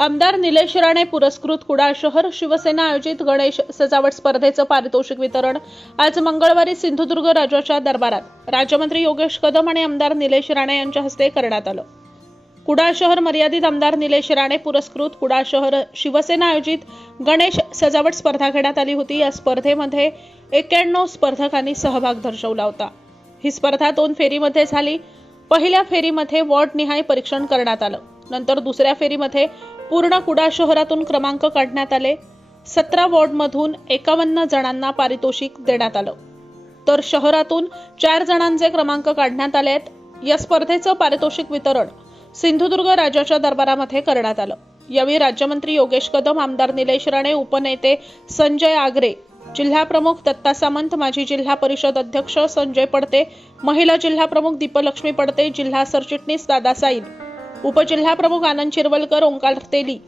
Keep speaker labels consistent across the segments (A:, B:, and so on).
A: आमदार निलेश राणे पुरस्कृत कुडाळ शहर शिवसेना आयोजित गणेश सजावट स्पर्धेचं पारितोषिक वितरण आज मंगळवारी सिंधुदुर्ग राजाच्या दरबारात. राज्यमंत्री योगेश कदम आणि आमदार निलेश राणे यांच्या हस्ते करण्यात आलं. कुडाळ शहर मर्यादित आमदार निलेश राणे पुरस्कृत कुडाळ शहर शिवसेना आयोजित गणेश सजावट स्पर्धा घेण्यात आली होती. या स्पर्धेमध्ये एक्क्याण्णव स्पर्धकांनी सहभाग दर्शवला होता. ही स्पर्धा दोन फेरीमध्ये झाली. पहिल्या फेरीमध्ये वॉर्डनिहाय परीक्षण करण्यात आलं. नंतर दुसऱ्या फेरीमध्ये पूर्ण कुडा शहरातून क्रमांक काढण्यात आले. सतरा वॉर्डमधून एकावन्न जणांना पारितोषिक देण्यात आलं. तर शहरातून चार जणांचे क्रमांक काढण्यात आले आहेत. या स्पर्धेचं पारितोषिक वितरण सिंधुदुर्ग राजाच्या दरबारामध्ये करण्यात आलं. यावेळी राज्यमंत्री योगेश कदम आमदार निलेश राणे उपनेते संजय आगरे जिल्हा प्रमुख दत्ता सामंत माजी जिल्हा परिषद अध्यक्ष संजय पडते महिला जिल्हा प्रमुख दीपलक्ष्मी पडते जिल्हा सरचिटणीस दादा साईल उपजिल्हा प्रमुख आनंद चिरवलकर ओंकार तेली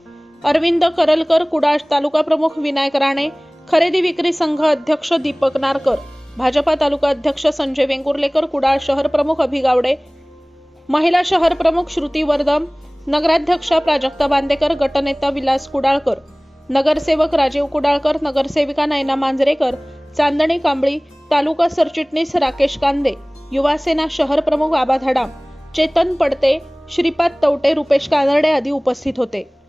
A: अरविंद करलकर कुडाळ तालुका प्रमुख विनायक राणे खरेदी विक्री संघ अध्यक्ष दीपक नारकर भाजपा तालुका अध्यक्ष संजय वेंगुर्लेकर कुडाळ शहर प्रमुख अभि गावडे महिला शहर प्रमुख श्रुती वर्धम नगराध्यक्षा प्राजक्ता बांदेकर गटनेता विलास कुडाळकर नगरसेवक राजीव कुडाळकर नगरसेविका नयना मांजरेकर चांदणी कांबळी तालुका सरचिटणीस राकेश कांदे युवासेना शहर प्रमुख आबा धडाम चेतन पडते श्रीपाद तवटे रुपेश कानडे आदी उपस्थित होते.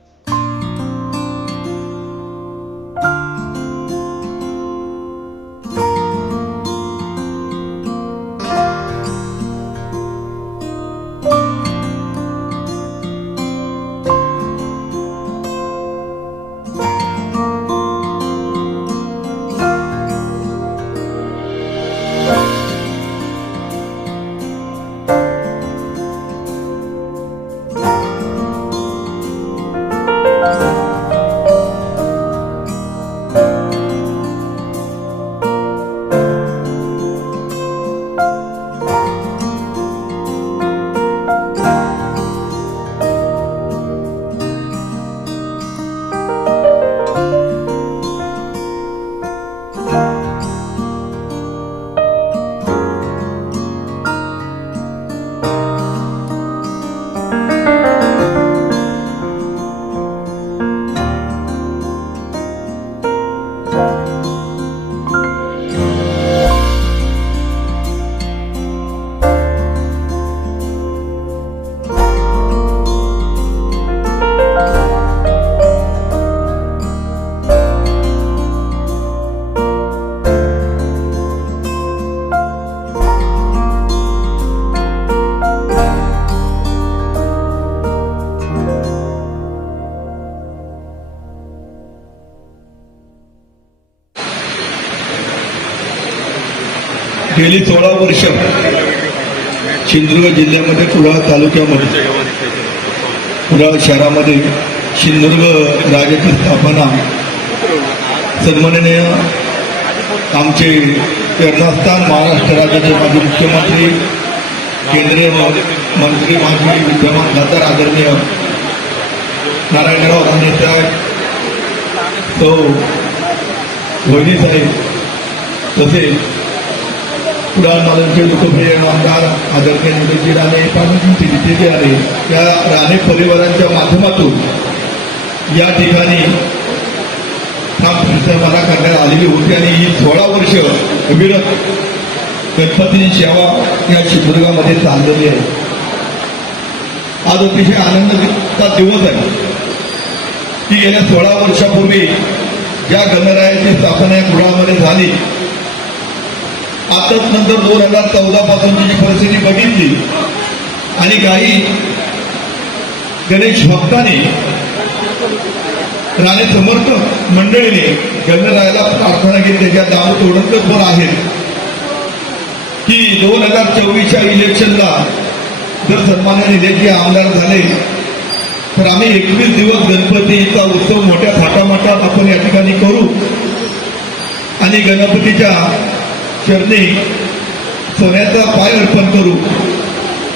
B: गेली सोळा वर्ष सिंधुदुर्ग जिल्ह्यामध्ये कुडाळ तालुक्यामध्ये कुडाळ शहरामध्ये सिंधुदुर्ग राजाची स्थापना सन्माननीय आमचे प्रेरणास्थान महाराष्ट्र राज्याचे माजी मुख्यमंत्री केंद्रीय मंत्री माजी विद्यमान खासदार आदरणीय नारायणराव राणे साहेब तो वहिनी साहेब तसेच कुडाळ मालनचे लोकप्रिय आमदार आदरणीय निलेशजी राणे पालकमंत्री जितेजी राणे या राणे परिवारांच्या माध्यमातून या ठिकाणी मला करण्यात आलेली होती आणि ही सोळा वर्ष अविरत गणपती सेवा या सिंधुदुर्गामध्ये चाललेली आहे आज अतिशय आनंदाचा दिवस आहे की गेल्या सोळा वर्षापूर्वी ज्या गणरायाची स्थापना या कुडाळमध्ये झाली आताच नंतर दोन हजार चौदा पासूनची जी परिस्थिती बघितली आणि काही गणेश भक्तांनी राणे समर्थक मंडळीने गणरायाला प्रार्थना केली त्याच्या दाम तोडतच पण आहेत की दोन हजार चोवीसच्या इलेक्शनला जर सन्मानाने निलेजी आमदार झाले तर आम्ही एकवीस दिवस गणपतीचा उत्सव मोठ्या थाटामाटात आपण या ठिकाणी करू. आणि गणपतीच्या चरणी सोन्याचा पाय अर्पण करू.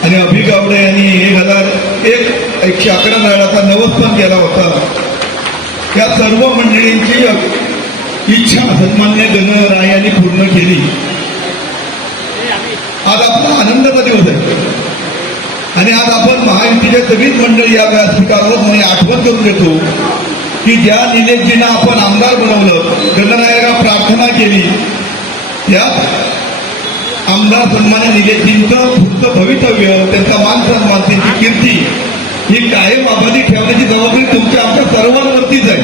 B: आणि अभि गावडे यांनी एक हजार एक एकशे अकरा नारळाचा नवस्थान केला होता. त्या सर्व मंडळींची इच्छा सन्मान्य गणराय यांनी पूर्ण केली. आज आपला आनंदाचा दिवस आहे. आणि आज आपण महायुतीच्या सगळीच मंडळी या व्यासपीठावर म्हणे आठवण करून देतो की ज्या निलेशजींना आपण आमदार बनवलं गणरायाला प्रार्थना केली त्यात आमदार सन्मान्य त्यांचं फक्त भवितव्य त्यांचा मान सन्मान त्यांची कीर्ती ही कायम आबादी ठेवण्याची जबाबदारी तुमच्या आमच्या सर्वांवरतीच आहे.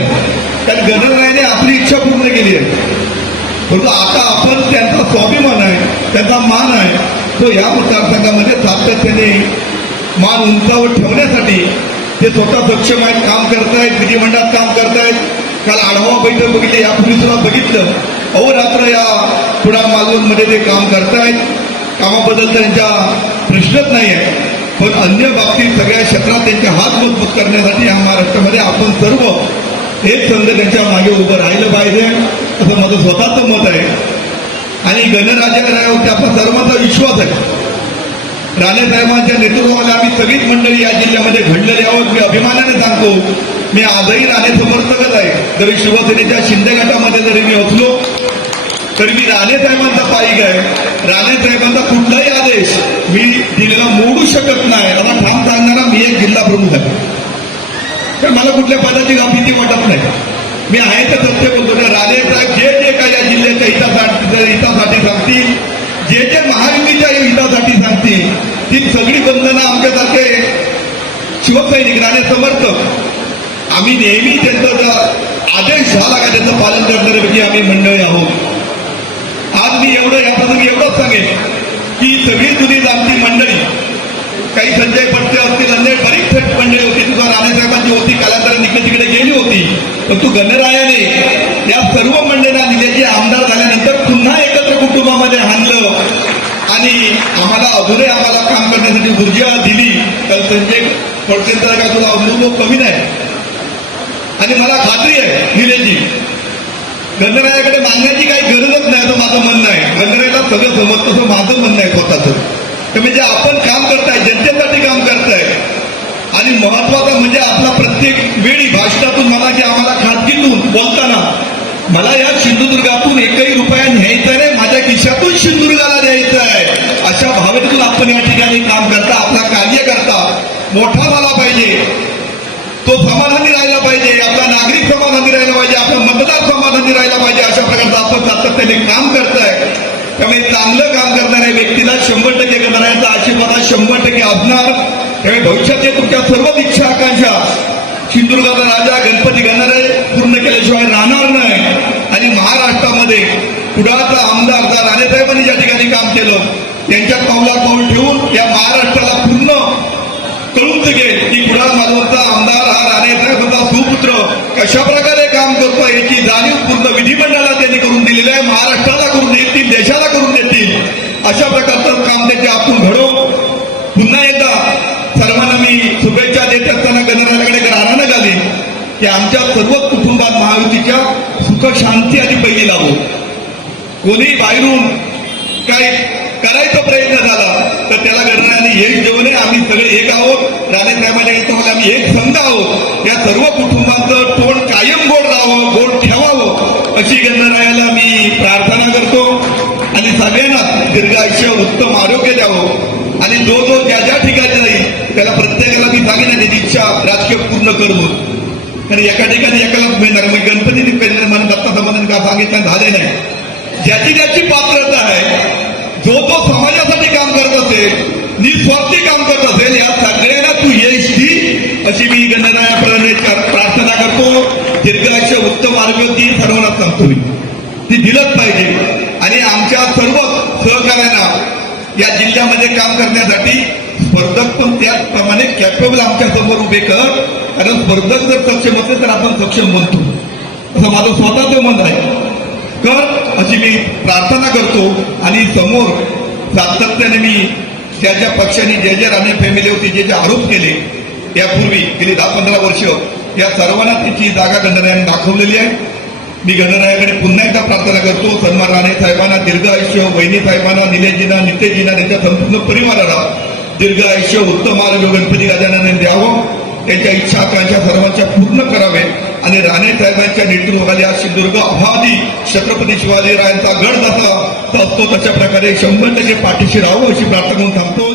B: कारण गणरायाने आपली इच्छा पूर्ण केली आहे. परंतु आता आपण त्यांचा स्वाभिमान आहे त्यांचा मान आहे. तो या मतदारसंघामध्ये सातत्याने मान उंचावर ठेवण्यासाठी ते स्वतः सक्षम आहेत काम करतायत विधिमंडळात काम करतायत काल आढावा बैठक बघितली यापूर्वी सुद्धा बघितलं. अहोरात्र या कुडा मालवणमध्ये ते काम करतायत कामाबद्दल त्यांच्या प्रश्नच नाही आहे पण अन्य बाबतीत सगळ्या क्षेत्रात त्यांचे हात मजबूत करण्यासाठी या महाराष्ट्रामध्ये आपण सर्व एक संघ त्यांच्या मागे उभं राहिलं पाहिजे असं माझं स्वतःचं मत आहे. आणि गणराज्यावरती आपला सर्वांचा विश्वास आहे. राणे साहेबांच्या नेतृत्वाला आम्ही सगळीच मंडळी या जिल्ह्यामध्ये घडलेली आहोत. मी अभिमानाने सांगतो मी आजही राणे समर्थकच आहे. जरी शिवसेनेच्या शिंदे गटामध्ये जरी मी असलो तरी मी राणे साहेबांचा पाईक आहे. राणे साहेबांचा कुठलाही आदेश मी दिलेला मोडू शकत नाही. मला ठाम सांगणारा मी एक जिल्हा प्रमुख आहे. तर मला कुठल्या पदाची गाफीती वाटत नाही. मी आहे तर सत्य बोलतो. तर राणे साहेब जे जे काय या जिल्ह्याच्या हितासाठी हितासाठी सांगतील जे जे महायुतीच्या हितासाठी सांगतील ती सगळी बंधनं आमच्यासारखे शिवसैनिक राणे समर्थक. आम्ही नेहमी त्यांचा आदेश झाला का त्याचं पालन करणाऱ्यापैकी आम्ही मंडळी आहोत. मी एवढं यापासून एवढंच सांगेन की सगळी जुनी आमची मंडळी काही संजय पटते असतील अन्य बरीच मंडळी होती तुझा राणेसाहेबांची होती कालांतराने इकडे तिकडे गेली होती परंतु गणरायाने या सर्व मंडळींना निलेचे आमदार झाल्यानंतर पुन्हा एकत्र कुटुंबामध्ये आणलं आणि आम्हाला अजूनही आम्हाला काम करण्यासाठी ऊर्जा दिली. तर संजय पडसेंचा का तुला अनुभव कमी नाही? आणि मला खात्री आहे निलेजी गणरायाकडे मागण्याची काही गरजच नाही असं माझं म्हणणं आहे. गणरायाला सगळं समजतं असं माझं म्हणणं आहे स्वतःचं. तर म्हणजे आपण काम करताय जनतेसाठी काम करताय आणि महत्वाचं म्हणजे आपला प्रत्येक वेळी भाषणातून मला की आम्हाला खाजगीतून बोलताना मला या सिंधुदुर्गातून एकही रुपया न्यायचा नाही माझ्या खिशातून सिंधुदुर्गाला द्यायचं आहे. अशा भावनेतून आपण या ठिकाणी काम करता आपला कार्य करता मोठा झाला पाहिजे. तो समाधानी मतदार राहायला पाहिजे अशा प्रकारचं आपण सातत्याने काम करताय. त्यामुळे चांगलं काम करणाऱ्या व्यक्तीला शंभर टक्के करणाऱ्याचा आशीर्वाद शंभर टक्के असणार त्यामुळे भविष्यात तुमच्या सर्व इच्छा आकांक्षा. सिंधुदुर्गाचा राजा गणपती अशा प्रकारचं काम त्याचे आपण घडो. पुन्हा एकदा सर्वांना मी शुभेच्छा देत असताना गणरायाकडे राहणं घाले की आमच्या सर्व कुटुंबात महायुतीच्या सुख शांती आधी पहिली लावू. कोणी बाहेरून काय करायचा प्रयत्न झाला तर त्याला गणरायाने एक देऊ आम्ही सगळे एक आहोत. राणे साहेबांनी तुम्हाला आम्ही एक संघ आहोत. या सर्व कुटुंबांचं तोंड कायम गोड राहावं गोड ठेवावं अशी गणरायाला मी प्रार्थना आणि सगळ्यांना दीर्घ आयुष्य उत्तम आरोग्य द्यावं. आणि जो जो ज्या ज्या ठिकाणी जाईल त्याला प्रत्येकाला मी सांगेन त्याची इच्छा राजकीय पूर्ण करून. आणि एका ठिकाणी एकाला मिळणार मग गणपती मला दत्ता संबंधाने का सांगितलं झाले नाही. ज्याची ज्याची पात्रता आहे जो तो समाजासाठी काम करत असेल निस्वार्थी काम करत असेल या सगळ्यांना तू येस दी अशी मी गणरायाप्रमाणे प्रार्थना करतो. दीर्घायुष्य उत्तम आरोग्य सर्वांना सांगतो मी. ती दिलंच पाहिजे. आमच्या सर्व सहकाऱ्यांना या जिल्ह्यामध्ये काम करण्यासाठी स्पर्धक पण त्याचप्रमाणे कॅपेबल आमच्यासमोर उभे कर. कारण स्पर्धक जर सक्षम असेल तर आपण सक्षम बनतो. असं माझं स्वतःचं मत आहे. कर अशी मी प्रार्थना करतो आणि समोर सातत्याने मी ज्या ज्या पक्षांनी ज्या ज्या राणे फॅमिलीवरती जे जे आरोप केले यापूर्वी गेली दहा पंधरा वर्ष या सर्वांना तिची जागा गणरायाने दाखवलेली आहे. मी गणरायाकडे पुन्हा एकदा प्रार्थना करतो. सन्मान राणे साहेबांना दीर्घ आयुष्य वहिनी साहेबांना निलेशजींना नितेजीना त्यांच्या संपूर्ण परिवाराला दीर्घ आयुष्य उत्तम आरोग्य गणपती गजानने द्यावं. त्यांच्या इच्छा आकांक्षा सर्वांच्या पूर्ण करावे. आणि राणे साहेबांच्या नेतृत्वाखाली आज सिंधुदुर्ग अभादी छत्रपती शिवाजीरायांचा गड जसा असतो तशा प्रकारे शंभर टक्के पाठीशी राहू अशी प्रार्थना करून थांबतो.